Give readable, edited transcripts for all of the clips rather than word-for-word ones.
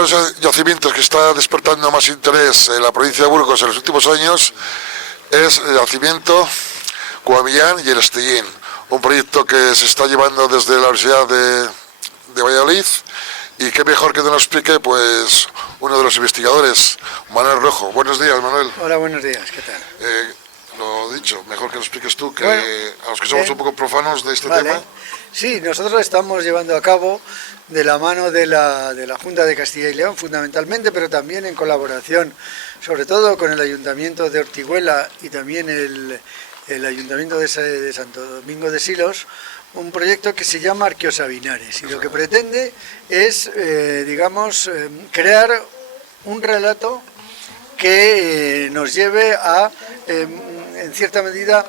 los yacimientos que está despertando más interés en la provincia de Burgos en los últimos años es el yacimiento Cueva y el Estillín, un proyecto que se está llevando desde la Universidad de Valladolid, y qué mejor que nos explique pues uno de los investigadores, Manuel Rojo. Buenos días, Manuel. Hola, buenos días, ¿qué tal? Lo dicho, mejor que lo expliques tú, que bueno, a los que somos un poco profanos de este tema. Sí, nosotros estamos llevando a cabo de la mano de la Junta de Castilla y León fundamentalmente, pero también en colaboración, sobre todo con el Ayuntamiento de Ortiguela y también el Ayuntamiento de Santo Domingo de Silos, un proyecto que se llama Arqueosabinares, y lo que pretende es, crear un relato que nos lleve a, en cierta medida,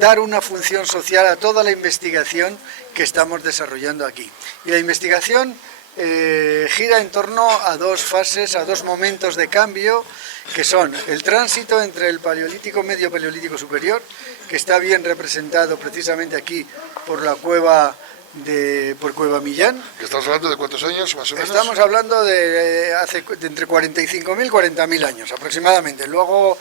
dar una función social a toda la investigación que estamos desarrollando aquí. Y la investigación gira en torno a dos fases, a dos momentos de cambio, que son el tránsito entre el Paleolítico Medio y Paleolítico Superior, que está bien representado precisamente aquí por la cueva por Cueva Millán. ¿Estamos hablando de cuántos años, más o menos? Estamos hablando de entre 45.000 y 40.000 años aproximadamente. Luego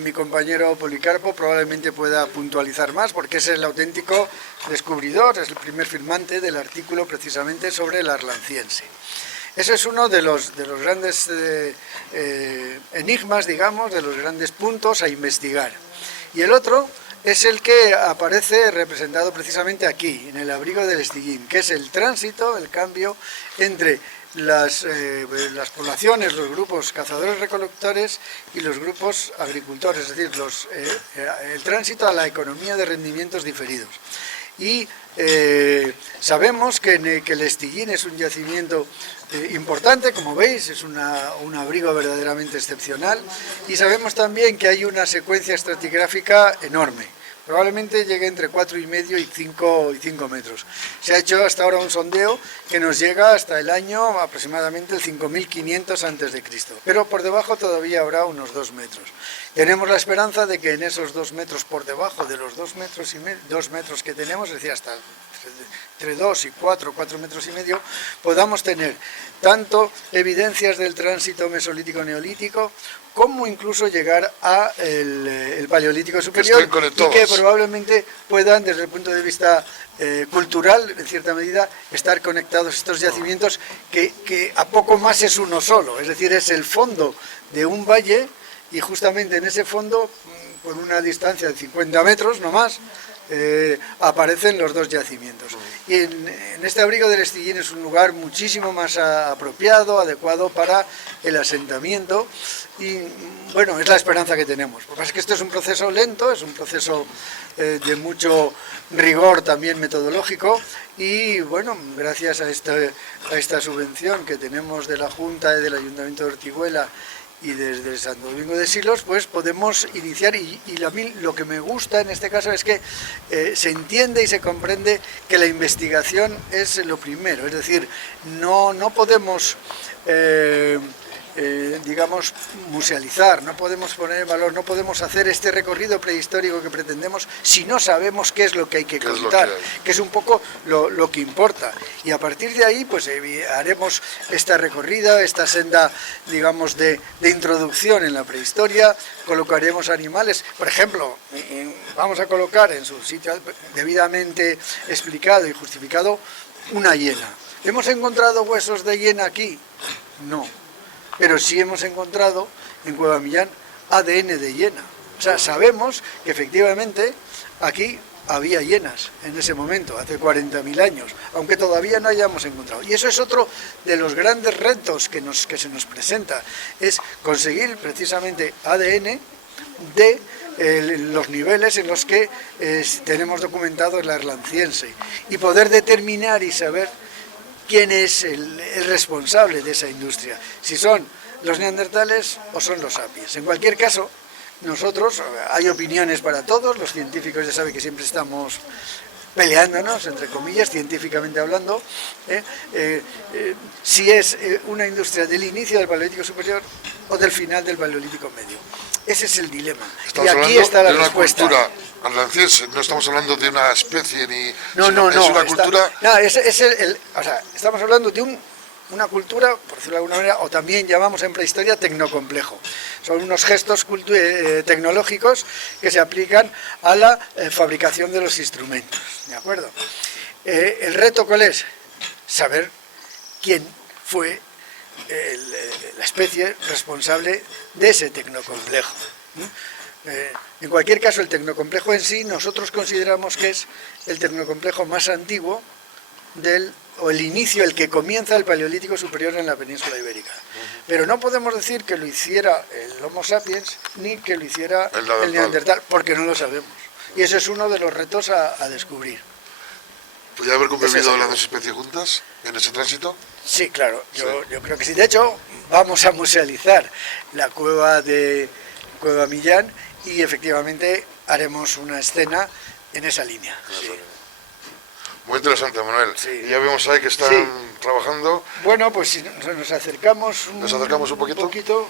mi compañero Policarpo probablemente pueda puntualizar más, porque es el auténtico descubridor, es el primer firmante del artículo precisamente sobre el arlanciense. Eso es uno de los grandes enigmas, digamos, de los grandes puntos a investigar. Y el otro es el que aparece representado precisamente aquí, en el abrigo del Estillín, que es el tránsito, el cambio entre las poblaciones, los grupos cazadores-recolectores y los grupos agricultores, es decir, el tránsito a la economía de rendimientos diferidos. Y sabemos que el Estillín es un yacimiento importante, como veis, es un abrigo verdaderamente excepcional, y sabemos también que hay una secuencia estratigráfica enorme. Probablemente llegue entre 4,5 y 5 metros. Se ha hecho hasta ahora un sondeo que nos llega hasta el año aproximadamente el 5.500 a.C., pero por debajo todavía habrá unos 2 metros. Tenemos la esperanza de que en esos 2 metros, por debajo de los 2 metros que tenemos, es decir, hasta entre 2 y 4 metros y medio, podamos tener tanto evidencias del tránsito mesolítico-neolítico, como incluso llegar a el Paleolítico Superior, y que probablemente puedan, desde el punto de vista cultural, en cierta medida, estar conectados estos yacimientos, que a poco más es uno solo, es decir, es el fondo de un valle, y justamente en ese fondo, por una distancia de 50 metros, no más, aparecen los dos yacimientos. Y en este abrigo del Estillín es un lugar muchísimo más apropiado, adecuado para el asentamiento, y bueno, es la esperanza que tenemos. Lo que pasa es que esto es un proceso lento, es un proceso de mucho rigor también metodológico, y bueno, gracias a esta subvención que tenemos de la Junta y del Ayuntamiento de Ortiguela y desde Santo Domingo de Silos, pues podemos iniciar, y a mí lo que me gusta en este caso es que se entiende y se comprende que la investigación es lo primero, es decir, no podemos musealizar, no podemos poner en valor, no podemos hacer este recorrido prehistórico que pretendemos si no sabemos qué es lo que hay que contar, que es un poco lo que importa. Y a partir de ahí, pues haremos esta recorrida, esta senda, digamos, de introducción en la prehistoria, colocaremos animales, por ejemplo, vamos a colocar en su sitio debidamente explicado y justificado una hiena. ¿Hemos encontrado huesos de hiena aquí? No. Pero sí hemos encontrado en Cueva Millán ADN de hiena. O sea, sabemos que efectivamente aquí había hienas en ese momento, hace 40.000 años, aunque todavía no hayamos encontrado. Y eso es otro de los grandes retos que se nos presenta, es conseguir precisamente ADN de los niveles en los que tenemos documentado el arlanciense, y poder determinar y saber quién es el responsable de esa industria, si son los neandertales o son los sapiens. En cualquier caso, nosotros, hay opiniones para todos, los científicos ya saben que siempre estamos peleándonos, entre comillas, científicamente hablando, si es una industria del inicio del Paleolítico Superior o del final del Paleolítico Medio. Ese es el dilema. Estamos y aquí está la respuesta. Cultura arlanciense, no estamos hablando de una especie ni... No, es una cultura... No, o sea, estamos hablando de un una cultura, por decirlo de alguna manera, o también llamamos en prehistoria tecnocomplejo. Son unos gestos tecnológicos que se aplican a la fabricación de los instrumentos, ¿de acuerdo? ¿El reto cuál es? Saber quién fue la especie responsable de ese tecnocomplejo. En cualquier caso, el tecnocomplejo en sí, nosotros consideramos que es el tecnocomplejo más antiguo o el inicio, el que comienza el Paleolítico Superior en la península ibérica. Pero no podemos decir que lo hiciera el Homo sapiens ni que lo hiciera el Neandertal, porque no lo sabemos. Y ese es uno de los retos a descubrir. ¿Podría haber convivido las dos especies juntas en ese tránsito? Sí, claro, yo creo que sí. De hecho, vamos a musealizar la cueva de Cueva Millán y efectivamente haremos una escena en esa línea. Sí. Muy interesante, Manuel. Sí. Y ya vemos ahí que están trabajando. Bueno, pues si nos acercamos un poquito.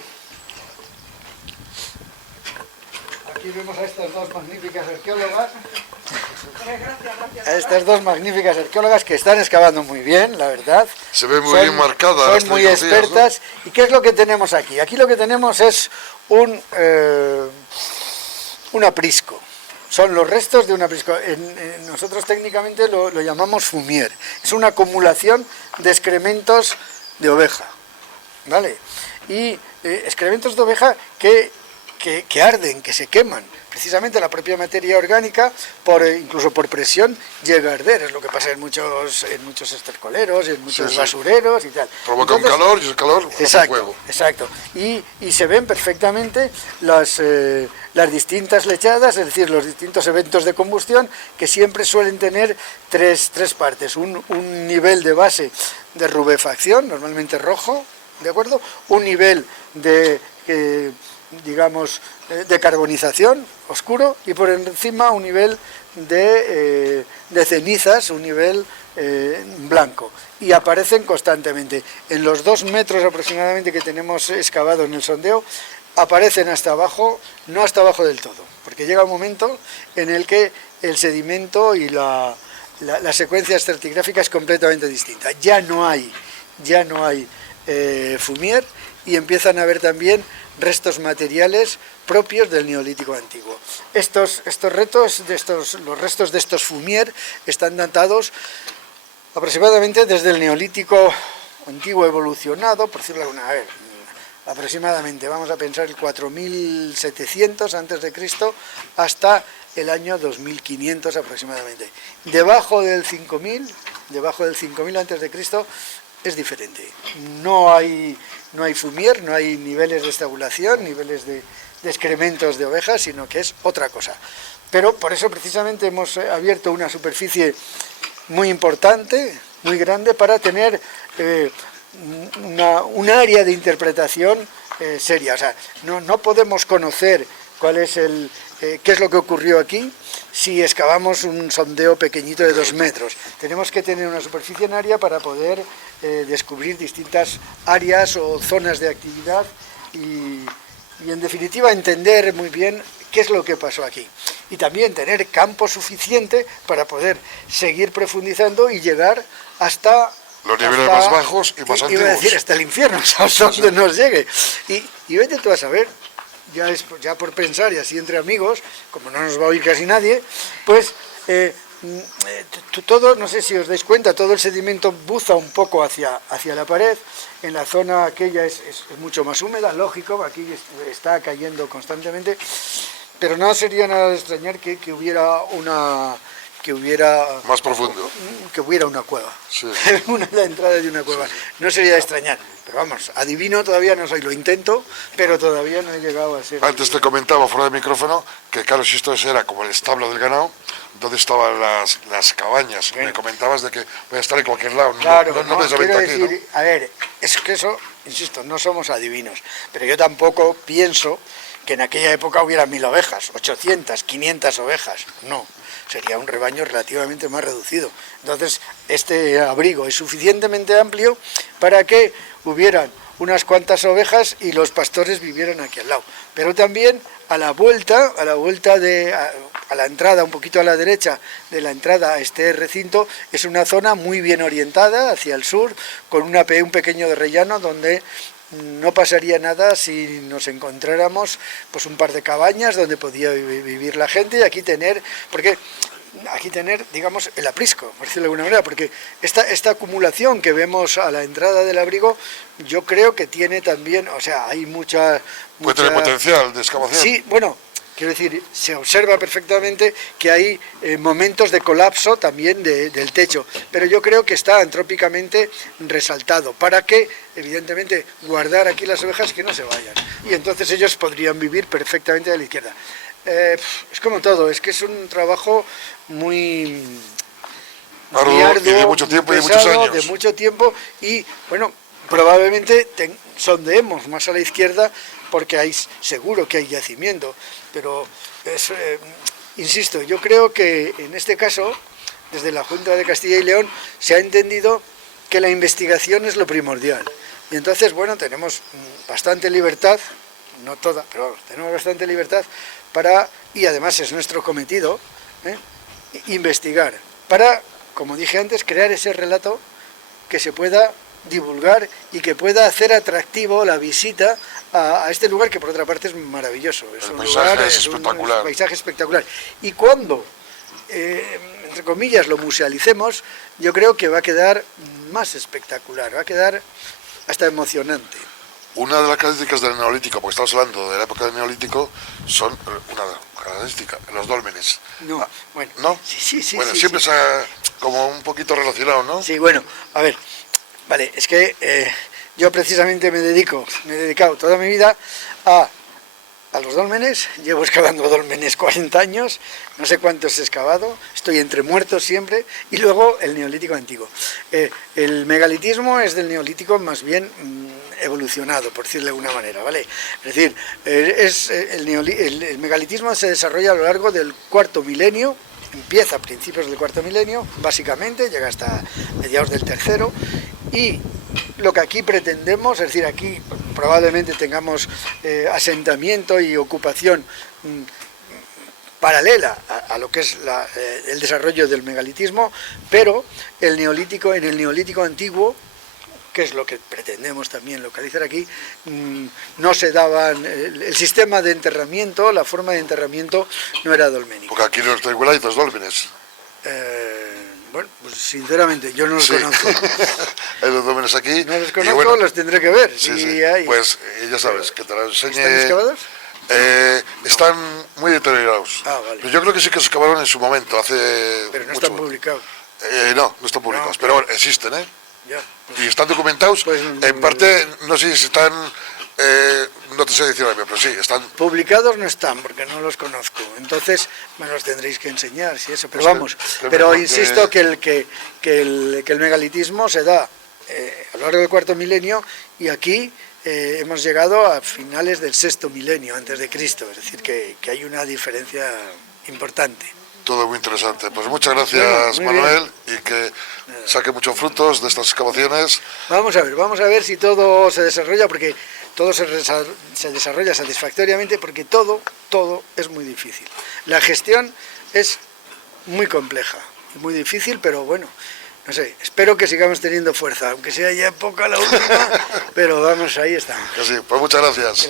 Aquí vemos a estas dos magníficas arqueólogas. A estas dos magníficas arqueólogas que están excavando muy bien, la verdad. Se ve muy bien marcada. Son muy expertas. ¿No? ¿Y qué es lo que tenemos aquí? Aquí lo que tenemos es un aprisco. Son los restos de un aprisco. Nosotros técnicamente lo llamamos fumier. Es una acumulación de excrementos de oveja, ¿vale? Y excrementos de oveja que arden, que se queman. Precisamente la propia materia orgánica, incluso por presión, llega a arder. Es lo que pasa en muchos estercoleros, en muchos basureros y tal. Provoca un calor y el calor hace fuego. Exacto. Y se ven perfectamente las distintas lechadas, es decir, los distintos eventos de combustión, que siempre suelen tener tres partes. Un nivel de base de rubefacción, normalmente rojo, ¿de acuerdo? Un nivel de carbonización oscuro y por encima un nivel de cenizas, un nivel blanco, y aparecen constantemente. En los 2 metros aproximadamente que tenemos excavado en el sondeo, aparecen hasta abajo, no hasta abajo del todo, porque llega un momento en el que el sedimento y la secuencia estratigráfica es completamente distinta. Ya no hay fumier y empiezan a haber también restos materiales propios del Neolítico antiguo. Los restos de estos fumier están datados aproximadamente desde el Neolítico antiguo evolucionado, por decirlo de alguna manera, aproximadamente, vamos a pensar el 4700 a.C. hasta el año 2500 aproximadamente. Debajo del 5000 a.C. es diferente. No hay fumier, no hay niveles de estabulación, niveles de excrementos de ovejas, sino que es otra cosa. Pero por eso precisamente hemos abierto una superficie muy importante, muy grande, para tener un área de interpretación seria. O sea, no podemos conocer qué es lo que ocurrió aquí si excavamos un sondeo pequeñito de 2 metros. Tenemos que tener una superficie en área para poder descubrir distintas áreas o zonas de actividad y en definitiva entender muy bien qué es lo que pasó aquí. Y también tener campo suficiente para poder seguir profundizando y llegar hasta los niveles más bajos y más antiguos. Iba a decir hasta el infierno, hasta donde nos llegue. Y vete tú a saber, ya por pensar y así entre amigos, como no nos va a oír casi nadie, pues todo, no sé si os dais cuenta, todo el sedimento buza un poco hacia la pared. En la zona aquella es mucho más húmeda, lógico, aquí está cayendo constantemente, pero no sería nada de extrañar que hubiera más profundo, que hubiera una cueva, sí. La entrada de una cueva, sí. No sería de extrañar, pero vamos, adivino todavía no soy, lo intento, pero todavía no he llegado a ser. Antes te comentaba fuera del micrófono que claro, si esto era como el establo del ganado, ¿dónde estaban las cabañas? Bueno. Me comentabas de que voy a estar en cualquier lado, claro, no quiero aquí, decir, ¿no? A ver, es que eso, insisto, no somos adivinos, pero yo tampoco pienso que en aquella época hubiera 1000 ovejas, 800, 500 ovejas, no. Sería un rebaño relativamente más reducido. Entonces, este abrigo es suficientemente amplio para que hubieran unas cuantas ovejas y los pastores vivieran aquí al lado. Pero también a la vuelta a la entrada, un poquito a la derecha de la entrada a este recinto, es una zona muy bien orientada hacia el sur, con un pequeño de rellano donde no pasaría nada si nos encontráramos pues un par de cabañas donde podía vivir la gente y aquí tener, digamos, el aprisco, por decirlo de alguna manera, porque esta acumulación que vemos a la entrada del abrigo, yo creo que tiene también, o sea, hay mucha... Puede tener potencial de excavación. Sí, bueno, quiero decir, se observa perfectamente que hay momentos de colapso también del techo, pero yo creo que está antrópicamente resaltado para que, evidentemente, guardar aquí las ovejas que no se vayan. Y entonces ellos podrían vivir perfectamente a la izquierda. Es como todo, es que es un trabajo muy arduo y de mucho tiempo, pesado, y de muchos años. de mucho tiempo, y bueno, probablemente sondeemos más a la izquierda porque seguro que hay yacimiento, pero insisto, yo creo que en este caso, desde la Junta de Castilla y León, se ha entendido que la investigación es lo primordial. Y entonces, bueno, tenemos bastante libertad, no toda, pero vamos, tenemos bastante libertad y además es nuestro cometido, investigar, para, como dije antes, crear ese relato que se pueda divulgar y que pueda hacer atractivo la visita a este lugar, que por otra parte es maravilloso. El paisaje es espectacular. Un paisaje espectacular. Y cuando, entre comillas, lo musealicemos, yo creo que va a quedar más espectacular, va a quedar hasta emocionante. Una de las características del Neolítico, porque estamos hablando de la época del Neolítico, son una característica, los dólmenes. No, bueno. ¿No? Sí. Bueno, sí, siempre sí. se ha como un poquito relacionado, ¿no? Sí, bueno, a ver, vale, es que yo precisamente me he dedicado toda mi vida a los dólmenes, llevo excavando dólmenes 40 años, no sé cuántos he excavado, estoy entre muertos siempre, y luego el Neolítico antiguo. El megalitismo es del Neolítico más bien evolucionado, por decirlo de alguna manera, ¿vale? Es decir, el megalitismo se desarrolla a lo largo del cuarto milenio, empieza a principios del cuarto milenio, básicamente, llega hasta mediados del tercero, y lo que aquí pretendemos, es decir, aquí probablemente tengamos asentamiento y ocupación paralela a lo que es el desarrollo del megalitismo, pero en el Neolítico antiguo, que es lo que pretendemos también localizar aquí, no se daban, el sistema de enterramiento, la forma de enterramiento no era dolménica. Porque aquí en nuestra igual hay dos dólmenes. Bueno, pues sinceramente yo no los conozco. Hay los dólmenes aquí. No los conozco, bueno, los tendré que ver. Sí, Sí, sí. hay. Pues ya sabes, que te lo enseñe. ¿Están excavados? Están muy deteriorados. Ah, vale. Pero yo creo que sí que se excavaron en su momento, hace Pero no mucho están publicados. No están publicados, No. pero bueno, existen, ¿eh? Ya, pues, Y están documentados. Pues, en parte, no sé si están, no te sé decir ahora mismo, pero sí, están. publicados no están porque no los conozco, entonces me los tendréis que enseñar, si eso, pero Pues vamos, que pero mejor insisto que el megalitismo se da a lo largo del cuarto milenio y aquí hemos llegado a finales del sexto milenio antes de Cristo, es decir que hay una diferencia importante. Todo muy interesante. Pues muchas gracias, Muy Manuel, y que saque muchos frutos de estas excavaciones. Vamos a ver si todo se desarrolla, porque todo se desarrolla satisfactoriamente, porque todo es muy difícil. La gestión es muy compleja, muy difícil, pero bueno, no sé, espero que sigamos teniendo fuerza, aunque sea ya poca la última, pero vamos, ahí estamos. Que sí, pues muchas gracias.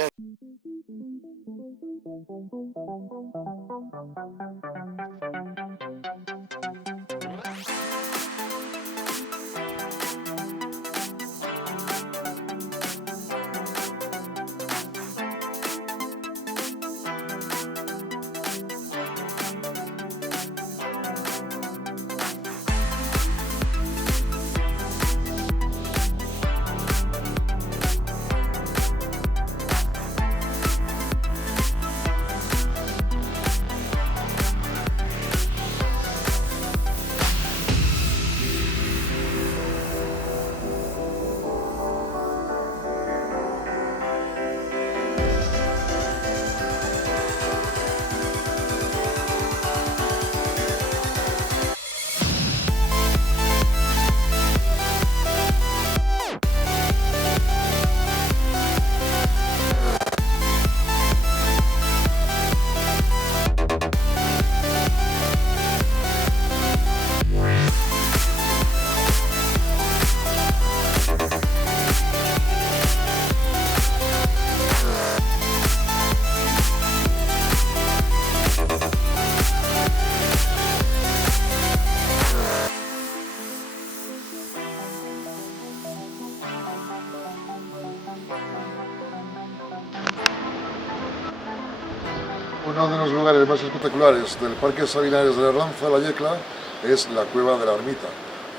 los lugares más espectaculares del Parque Sabinares de Arlanza, la Yecla, es la Cueva de la Ermita,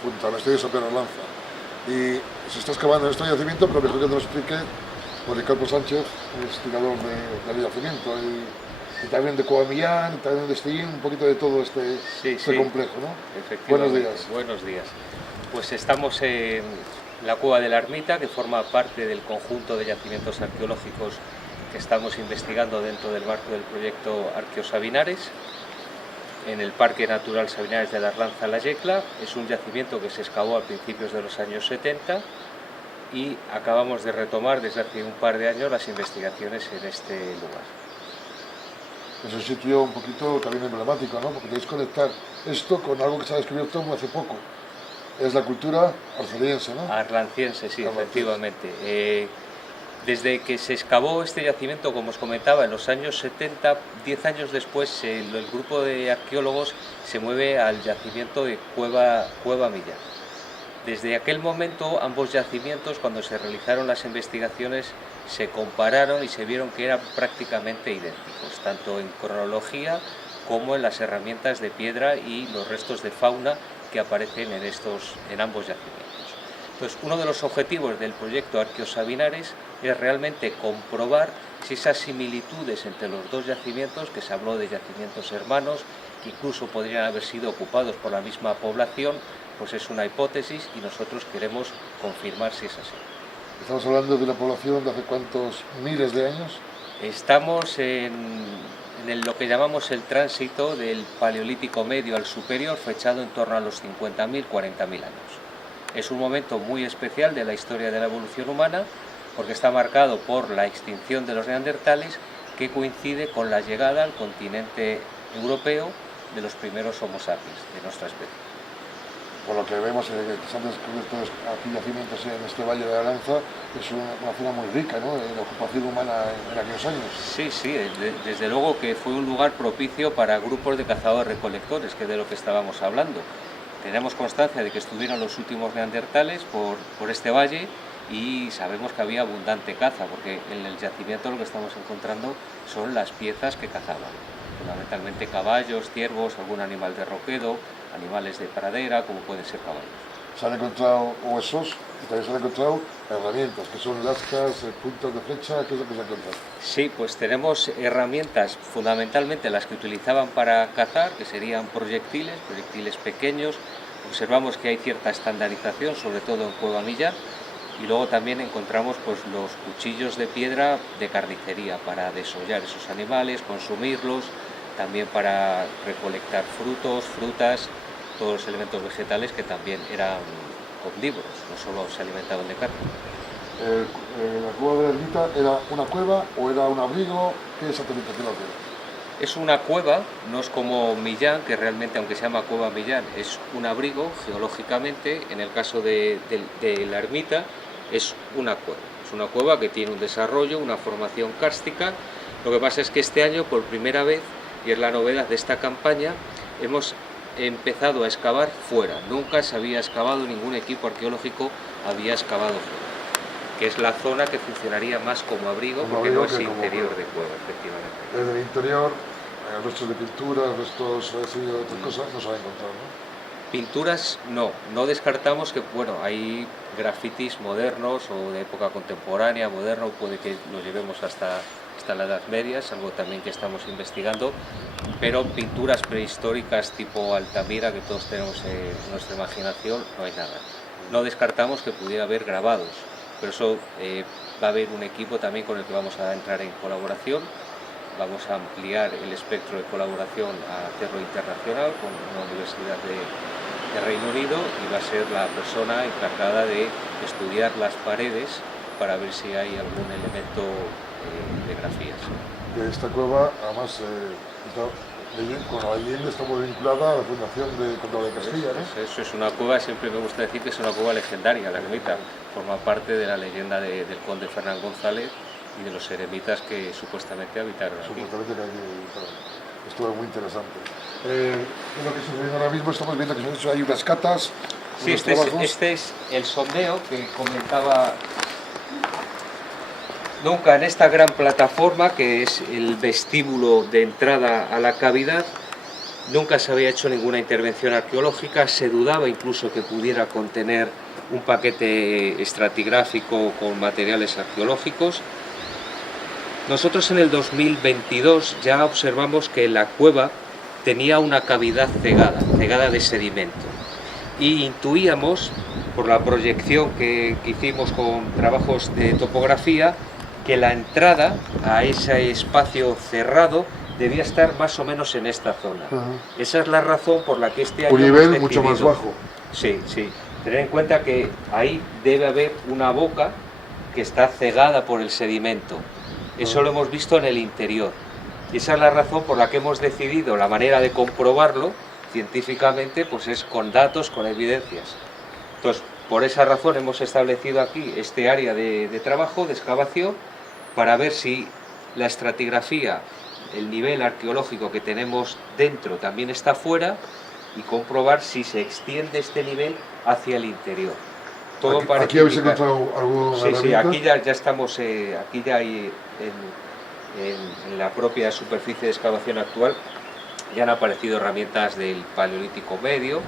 junto al Estadio San Pedro Arlanza. Y se está excavando en este yacimiento, pero mejor que te lo explique Policarpo Sánchez, investigador del yacimiento, y también de Cueva Millán, y también de Estillín, un poquito de todo este complejo, ¿no? Buenos días. Buenos días. Pues estamos en la Cueva de la Ermita, que forma parte del conjunto de yacimientos arqueológicos que estamos investigando dentro del marco del proyecto Arqueosabinares, en el Parque Natural Sabinares de la Arlanza, la Yecla. Es un yacimiento que se excavó a principios de los años 70 y acabamos de retomar desde hace un par de años las investigaciones en este lugar. Es un sitio un poquito también emblemático, ¿no? Porque podéis conectar esto con algo que se ha descubierto hace poco. Es la cultura arceliense, ¿no? Arlanciense, sí, efectivamente. Desde que se excavó este yacimiento, como os comentaba, en los años 70, 10 años después, el grupo de arqueólogos se mueve al yacimiento de Cueva Millán. Desde aquel momento, ambos yacimientos, cuando se realizaron las investigaciones, se compararon y se vieron que eran prácticamente idénticos, tanto en cronología como en las herramientas de piedra y los restos de fauna que aparecen en ambos yacimientos. Entonces, uno de los objetivos del proyecto Arqueosabinares es realmente comprobar si esas similitudes entre los dos yacimientos, que se habló de yacimientos hermanos, que incluso podrían haber sido ocupados por la misma población, pues es una hipótesis y nosotros queremos confirmar si es así. ¿Estamos hablando de una población de hace cuántos miles de años? Estamos en lo que llamamos el tránsito del Paleolítico Medio al Superior, fechado en torno a los 50.000, 40.000 años. Es un momento muy especial de la historia de la evolución humana, porque está marcado por la extinción de los neandertales, que coincide con la llegada al continente europeo de los primeros Homo sapiens, de nuestra especie. Por lo que vemos, que se han descubierto aquí yacimientos en este Valle de Arlanza, es una zona muy rica, ¿no?, en la ocupación humana en aquellos años. Sí, desde luego que fue un lugar propicio para grupos de cazadores-recolectores, que es de lo que estábamos hablando. Tenemos constancia de que estuvieron los últimos neandertales por este valle y sabemos que había abundante caza, porque en el yacimiento lo que estamos encontrando son las piezas que cazaban, fundamentalmente caballos, ciervos, algún animal de roquedo, animales de pradera, como pueden ser caballos. Se han encontrado huesos y también se han encontrado herramientas, que son lascas, puntas de flecha. ¿Qué es lo que se ha encontrado? Sí, pues tenemos herramientas, fundamentalmente las que utilizaban para cazar, que serían proyectiles pequeños. Observamos que hay cierta estandarización, sobre todo en Cueva Millán, y luego también encontramos pues los cuchillos de piedra de carnicería para desollar esos animales, consumirlos, también para recolectar frutos, frutas, todos los elementos vegetales que también eran omnívoros, no solo se alimentaban de carne. ¿La Cueva de la Ermita era una cueva o era un abrigo? ¿Qué exactamente era? Es una cueva, no es como Millán, que realmente, aunque se llama Cueva Millán, es un abrigo geológicamente. En el caso de la ermita es una cueva. Es una cueva que tiene un desarrollo, una formación kárstica. Lo que pasa es que este año, por primera vez, y es la novedad de esta campaña, hemos empezado a excavar fuera. Nunca se había excavado, ningún equipo arqueológico había excavado fuera, que es la zona que funcionaría más como abrigo, porque no es interior de cueva, efectivamente. Desde el interior, restos de pinturas, restos de otras cosas, no se ha encontrado, ¿no? Pinturas no descartamos que, bueno, hay grafitis modernos o de época contemporánea, moderno, puede que lo llevemos hasta la Edad Media, es algo también que estamos investigando, pero pinturas prehistóricas tipo Altamira, que todos tenemos en nuestra imaginación, no hay nada. No descartamos que pudiera haber grabados, pero eso va a haber un equipo también con el que vamos a entrar en colaboración. Vamos a ampliar el espectro de colaboración a hacerlo internacional con una universidad de Reino Unido, y va a ser la persona encargada de estudiar las paredes para ver si hay algún elemento de grafías. Esta cueva, además, con la leyenda está muy vinculada a la fundación de Condado de Castilla, ¿no? Eso es una cueva, siempre me gusta decir que es una cueva legendaria, la ermita. Forma parte de la leyenda del conde Fernán González y de los eremitas que supuestamente habitaron aquí. Supuestamente que aquí habitaron. Esto es muy interesante. Lo que sucede ahora mismo, estamos viendo que hay unas catas. Sí, este es el sondeo que comentaba. Nunca en esta gran plataforma, que es el vestíbulo de entrada a la cavidad, nunca se había hecho ninguna intervención arqueológica. Se dudaba incluso que pudiera contener un paquete estratigráfico con materiales arqueológicos. Nosotros en el 2022 ya observamos que la cueva tenía una cavidad cegada de sedimento, y intuíamos, por la proyección que hicimos con trabajos de topografía, que la entrada a ese espacio cerrado debía estar más o menos en esta zona. Esa es la razón por la que este año un nivel mucho más bajo. Sí, sí. Tener en cuenta que ahí debe haber una boca que está cegada por el sedimento. Eso lo hemos visto en el interior. Y esa es la razón por la que hemos decidido, la manera de comprobarlo científicamente, pues es con datos, con evidencias. Entonces, por esa razón hemos establecido aquí este área de trabajo, de excavación, para ver si la estratigrafía, el nivel arqueológico que tenemos dentro también está fuera, y comprobar si se extiende este nivel hacia el interior. Todo Aquí habéis encontrado alguna herramienta. Sí, aquí ya estamos, aquí ya hay en la propia superficie de excavación actual, ya han aparecido herramientas del Paleolítico Medio,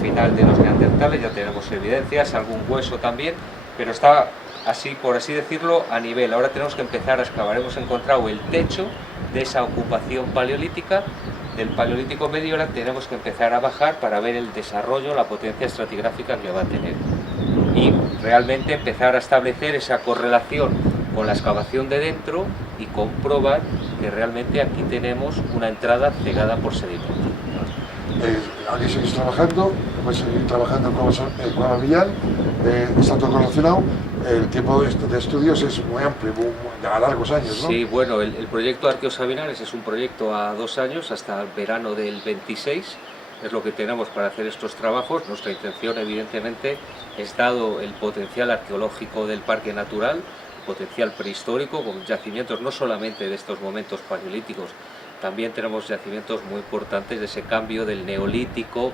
final de los neandertales, ya tenemos evidencias, algún hueso también, pero está así, por así decirlo, a nivel. Ahora tenemos que empezar a excavar. Hemos encontrado el techo de esa ocupación paleolítica del Paleolítico Medio. Ahora tenemos que empezar a bajar para ver el desarrollo, la potencia estratigráfica que va a tener, y realmente empezar a establecer esa correlación con la excavación de dentro y comprobar que realmente aquí tenemos una entrada cegada por sedimento. Aquí seguís trabajando, vais a seguir trabajando en Cueva Millán, está todo relacionado. El tiempo de estudios es muy amplio, a largos años, ¿no? Sí, bueno, el proyecto Arqueosabinares es un proyecto a 2 años, hasta el verano del 26, es lo que tenemos para hacer estos trabajos. Nuestra intención, evidentemente, es, dado el potencial arqueológico del parque natural, potencial prehistórico, con yacimientos no solamente de estos momentos paleolíticos, también tenemos yacimientos muy importantes de ese cambio del neolítico,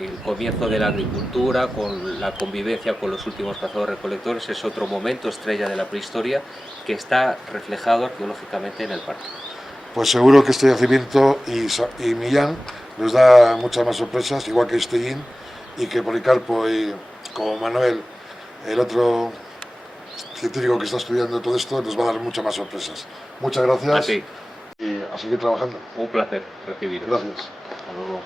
el comienzo de la agricultura, con la convivencia con los últimos cazadores-recolectores. Es otro momento estrella de la prehistoria que está reflejado arqueológicamente en el parque. Pues seguro que este yacimiento y Millán nos da muchas más sorpresas, igual que Estellín y que Policarpo, y como Manuel, el otro científico que está estudiando todo esto, nos va a dar muchas más sorpresas. Muchas gracias. A ti. Y a seguir trabajando. Un placer recibirlo. Gracias. Hasta luego.